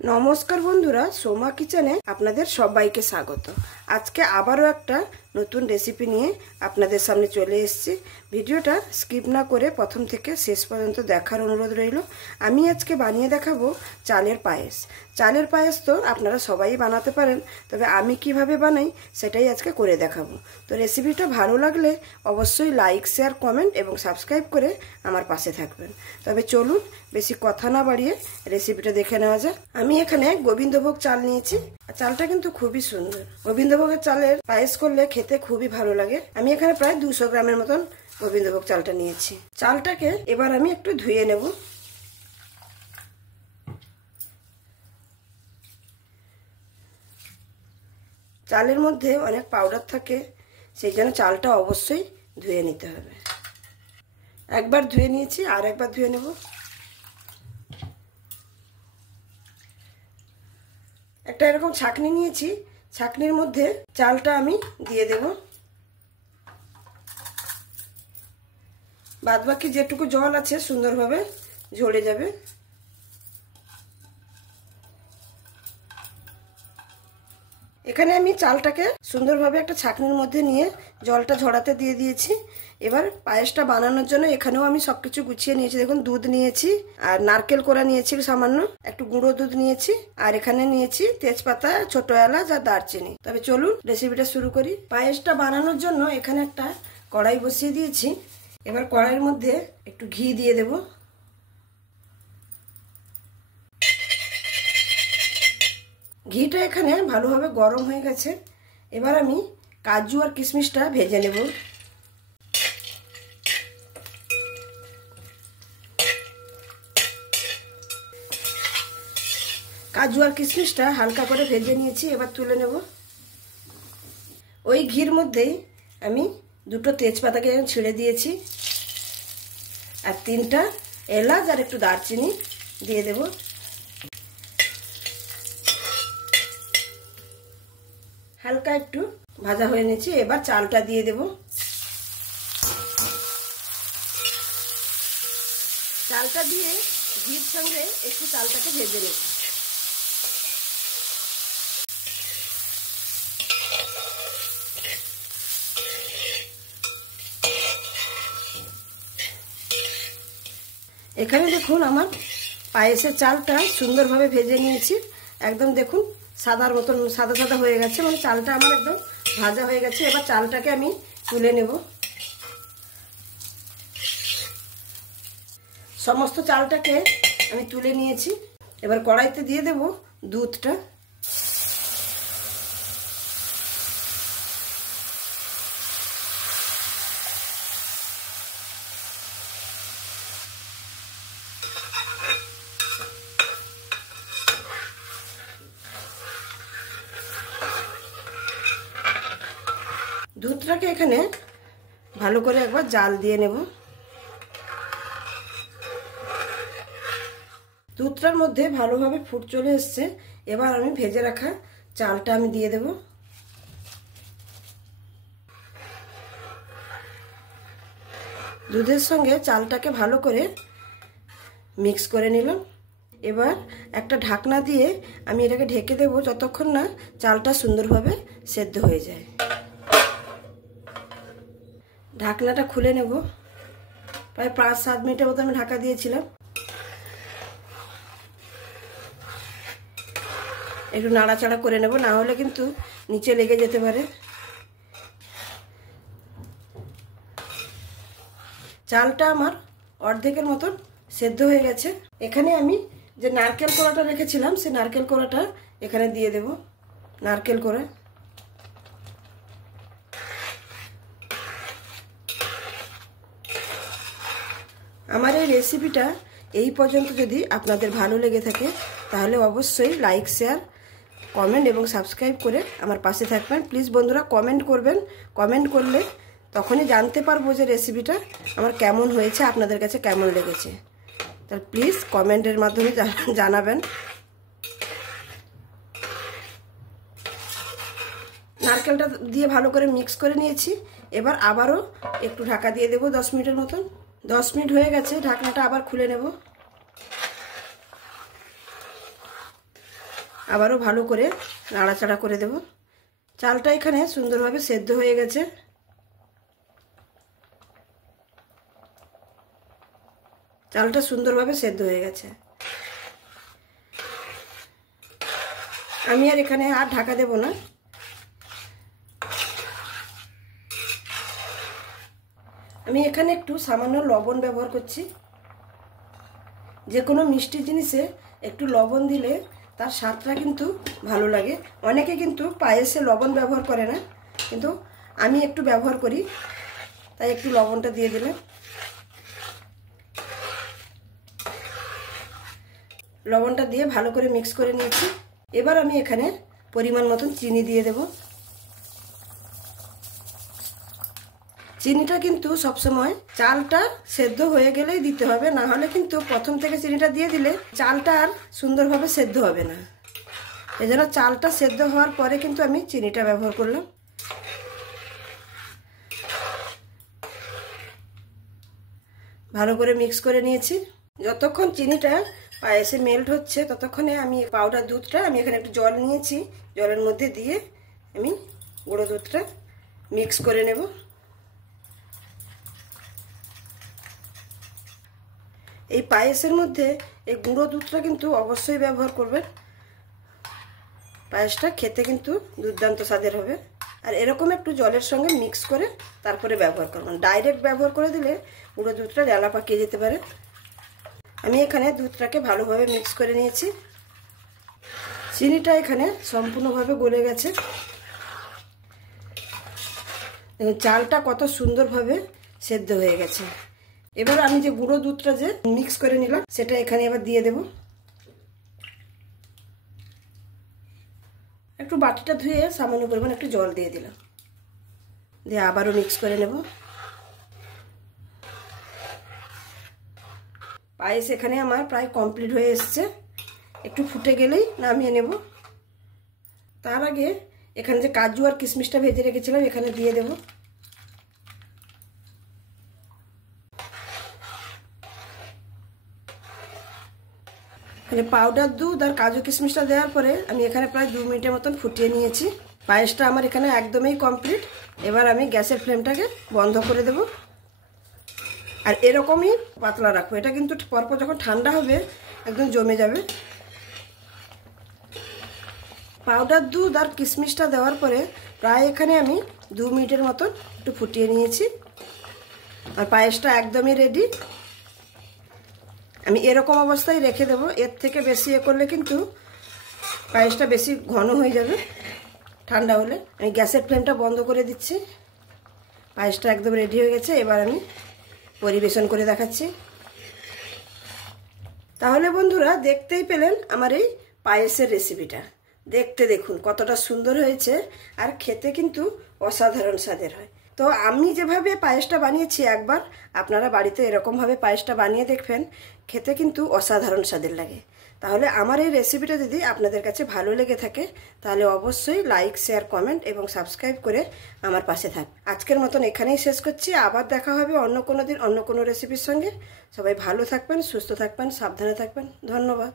নমস্কার বন্ধুরা, সোমা কিচেনে আপনাদের সবাইকে স্বাগত। আজকে আবারও একটা নতুন রেসিপি নিয়ে আপনাদের সামনে চলে এসেছি। ভিডিওটা স্কিপ না করে প্রথম থেকে শেষ পর্যন্ত দেখার অনুরোধ রইল। আমি আজকে বানিয়ে দেখাবো চালের পায়েস। চালের পায়েস তো আপনারা সবাই বানাতে পারেন, তবে আমি কিভাবে বানাই সেটাই আজকে করে দেখাবো। তো রেসিপিটা ভালো লাগলে অবশ্যই লাইক, শেয়ার, কমেন্ট এবং সাবস্ক্রাইব করে আমার পাশে থাকবেন। তবে চলুন বেশি কথা না বাড়িয়ে রেসিপিটা দেখে নেওয়া যাক। আমি এখানে গোবিন্দভোগ চাল নিয়েছি। চালটা কিন্তু খুবই সুন্দর। গোবিন্দভোগের চালের পায়েস করলে খেতে খুবই ভালো লাগে। আমি এখানে প্রায় 200 গ্রামের মতন গোবিন্দভোগ চালটা নিয়েছি। চালটাকে এবার আমি একটু ধুয়ে নেব। চালের মধ্যে অনেক পাউডার থাকে, সেই জন্য চালটা অবশ্যই ধুয়ে নিতে হবে। একবার ধুয়ে নিয়েছি, আর একবার ধুয়ে নেব। একটা এরকম ছাঁকনি নিয়েছি, ছাঁকনির মধ্যে চালটা আমি দিয়ে দেব। বাদবাকি যেটুকু জল আছে সুন্দরভাবে ঝরে যাবে। এখানে আমি চালটাকে সুন্দরভাবে একটা ছাঁকনির মধ্যে নিয়ে জলটা ঝরাতে দিয়ে দিয়েছি। এবার পায়েসটা বানানোর জন্য এখানেও আমি সবকিছু গুছিয়ে নিয়েছি। দেখুন, দুধ নিয়েছি, আর নারকেল কোড়া নিয়েছি সামান্য, একটু গুঁড়ো দুধ নিয়েছি, আর এখানে নিয়েছি তেজপাতা, ছোট এলাচ আর দারচিনি। তবে চলুন রেসিপিটা শুরু করি। পায়েসটা বানানোর জন্য এখানে একটা কড়াই বসিয়ে দিয়েছি। এবার কড়াইয়ের মধ্যে একটু ঘি দিয়ে দেব। ঘিটা এখানে ভালোভাবে গরম হয়ে গেছে। এবার আমি কাজু আর কিশমিশটা ভেজে নেব। কাজু আর কিশমিশটা হালকা করে ভেজে নিয়েছি, এবার তুলে নেব। ওই ঘির মধ্যেই আমি দুটো তেজপাতাকে ছিঁড়ে দিয়েছি, আর 3টা এলাচ আর একটু দারচিনি দিয়ে দেব। হালকা একটু ভাজা হয়ে নিয়েছি, এবার চালটা দিয়ে দেব। চালটা দিয়ে ঘির সঙ্গে একটু চালটাকে ভেজে নেব। এখানে দেখুন আমার পায়েসের চালটা সুন্দরভাবে ভেজে নিয়েছি। একদম দেখুন সাদার মতন সাদা সাদা হয়ে গেছে, মানে চালটা আমার একদম ভাজা হয়ে গেছে। এবার চালটাকে আমি তুলে নেব। সমস্ত চালটাকে আমি তুলে নিয়েছি। এবার কড়াইতে দিয়ে দেব দুধটা। দুধটাকে এখানে ভালো করে একবার জাল দিয়ে নেব। দুধটার মধ্যে ভালোভাবে ফুট চলে এসছে। এবার আমি ভেজে রাখা চালটা আমি দিয়ে দেব। দুধের সঙ্গে চালটাকে ভালো করে মিক্স করে নিলাম। এবার একটা ঢাকনা দিয়ে আমি এটাকে ঢেকে দেব যতক্ষণ না চালটা সুন্দরভাবে সেদ্ধ হয়ে যায়। ঢাকনাটা খুলে নেব। প্রায় 5-7 মিনিটের মতো আমি ঢাকা দিয়েছিলাম। একটু নাড়াচাড়া করে নেব, না হলে কিন্তু নিচে লেগে যেতে পারে। চালটা আমার অর্ধেকের মতন সেদ্ধ হয়ে গেছে। এখানে আমি যে নারকেল কোড়াটা রেখেছিলাম, সে নারকেল কোড়াটা এখানে দিয়ে দেব। নারকেল কোড়া আমার এই রেসিপিটা এই পর্যন্ত যদি আপনাদের ভালো লেগে থাকে তাহলে অবশ্যই লাইক, শেয়ার, কমেন্ট এবং সাবস্ক্রাইব করে আমার পাশে থাকবেন। প্লিজ বন্ধুরা কমেন্ট করবেন। কমেন্ট করলে তখনই জানতে পারবো যে রেসিপিটা আমার কেমন হয়েছে, আপনাদের কাছে কেমন লেগেছে। তাহলে প্লিজ কমেন্টের মাধ্যমে জানাবেন। নারকেলটা দিয়ে ভালো করে মিক্স করে নিয়েছি। এবার আবারও একটু ঢাকা দিয়ে দেবো 10 মিনিটের মতন। 10 মিনিট হয়ে গেছে, ঢাকনাটা আবার খুলে নেব। আবারও ভালো করে নাড়াচাড়া করে দেব। চালটা এখানে সুন্দরভাবে সেদ্ধ হয়ে গেছে। চালটা সুন্দরভাবে সেদ্ধ হয়ে গেছে। আমি আর এখানে আর ঢাকা দেব না। আমি এখানে একটু সামান্য লবণ ব্যবহার করছি। যে কোনো মিষ্টি জিনিসে একটু লবণ দিলে তার স্বাদটা কিন্তু ভালো লাগে। অনেকে কিন্তু পায়েসে লবণ ব্যবহার করে না, কিন্তু আমি একটু ব্যবহার করি, তাই একটু লবণটা দিয়ে দিলাম। লবণটা দিয়ে ভালো করে মিক্স করে নিয়েছি। এবার আমি এখানে পরিমাণ মতন চিনি দিয়ে দেব। চিনিটা কিন্তু সবসময় চালটা সেদ্ধ হয়ে গেলেই দিতে হবে, না হলে কিন্তু প্রথম থেকে চিনিটা দিয়ে দিলে চালটা আর সুন্দরভাবে সেদ্ধ হবে না। এজন্য চালটা সেদ্ধ হওয়ার পরে কিন্তু আমি চিনিটা ব্যবহার করলাম। ভালো করে মিক্স করে নিয়েছি। যতক্ষণ চিনিটা পায়েসে মেল্ট হচ্ছে ততক্ষণে আমি পাউডার দুধটা, আমি এখানে একটু জল নিয়েছি, জলের মধ্যে দিয়ে আমি গুঁড়ো দুধটা মিক্স করে নেব। এই পায়েসের মধ্যে এই গুঁড়ো দুধটা কিন্তু অবশ্যই ব্যবহার করবেন। পায়েসটা খেতে কিন্তু দুর্দান্ত স্বাদের হবে। আর এরকম একটু জলের সঙ্গে মিক্স করে তারপরে ব্যবহার করবেন। ডাইরেক্ট ব্যবহার করে দিলে গুঁড়ো দুধটা জ্বালা পাকিয়ে যেতে পারে। আমি এখানে দুধটাকে ভালোভাবে মিক্স করে নিয়েছি। চিনিটা এখানে সম্পূর্ণভাবে গলে গেছে। চালটা কত সুন্দরভাবে সেদ্ধ হয়ে গেছে। এবার আমি যে গুঁড়ো দুধটা যে মিক্স করে নিলাম সেটা এখানে এবার দিয়ে দেব। একটু বাটিটা ধুয়ে সামান্য পরিমাণ একটু জল দিয়ে দিলাম, দিয়ে আবারও মিক্স করে নেব। পায়েস এখানে আমার প্রায় কমপ্লিট হয়ে এসছে। একটু ফুটে গেলেই নামিয়ে নেব। তার আগে এখানে যে কাজু আর কিশমিশটা ভেজে রেখেছিলাম এখানে দিয়ে দেব। পাউডার দুধ আর কাজু কিশমিশটা দেওয়ার পরে আমি এখানে প্রায় 2 মিনিটের মতন ফুটিয়ে নিয়েছি। পায়েসটা আমার এখানে একদমই কমপ্লিট। এবার আমি গ্যাসের ফ্লেমটাকে বন্ধ করে দেব। আর এরকমই পাতলা রাখবো, এটা কিন্তু পরপর যখন ঠান্ডা হবে একদম জমে যাবে। পাউডার দুধ আর কিশমিশটা দেওয়ার পরে প্রায় এখানে আমি 2 মিনিটের মতন একটু ফুটিয়ে নিয়েছি। আর পায়েসটা একদমই রেডি। আমি এরকম অবস্থায় রেখে দেবো। এর থেকে বেশি করলে কিন্তু পায়েসটা বেশি ঘন হয়ে যাবে। ঠান্ডা হলে আমি গ্যাসের ফ্লেমটা বন্ধ করে দিচ্ছি। পায়েসটা একদম রেডি হয়ে গেছে। এবার আমি পরিবেশন করে দেখাচ্ছি। তাহলে বন্ধুরা দেখতেই পেলেন আমার এই পায়েসের রেসিপিটা। দেখতে দেখুন কতটা সুন্দর হয়েছে, আর খেতে কিন্তু অসাধারণ স্বাদের হয়। তো আমি যেভাবে পায়েসটা বানিয়েছি একবার আপনারা বাড়িতে এরকমভাবে পায়েসটা বানিয়ে দেখবেন, খেতে কিন্তু অসাধারণ স্বাদের লাগে। তাহলে আমার এই রেসিপিটা যদি আপনাদের কাছে ভালো লেগে থাকে তাহলে অবশ্যই লাইক, শেয়ার, কমেন্ট এবং সাবস্ক্রাইব করে আমার পাশে থাকবেন। আজকের মতন এখানেই শেষ করছি। আবার দেখা হবে অন্য কোনো দিন অন্য কোনো রেসিপির সঙ্গে। সবাই ভালো থাকবেন, সুস্থ থাকবেন, সাবধানে থাকবেন। ধন্যবাদ।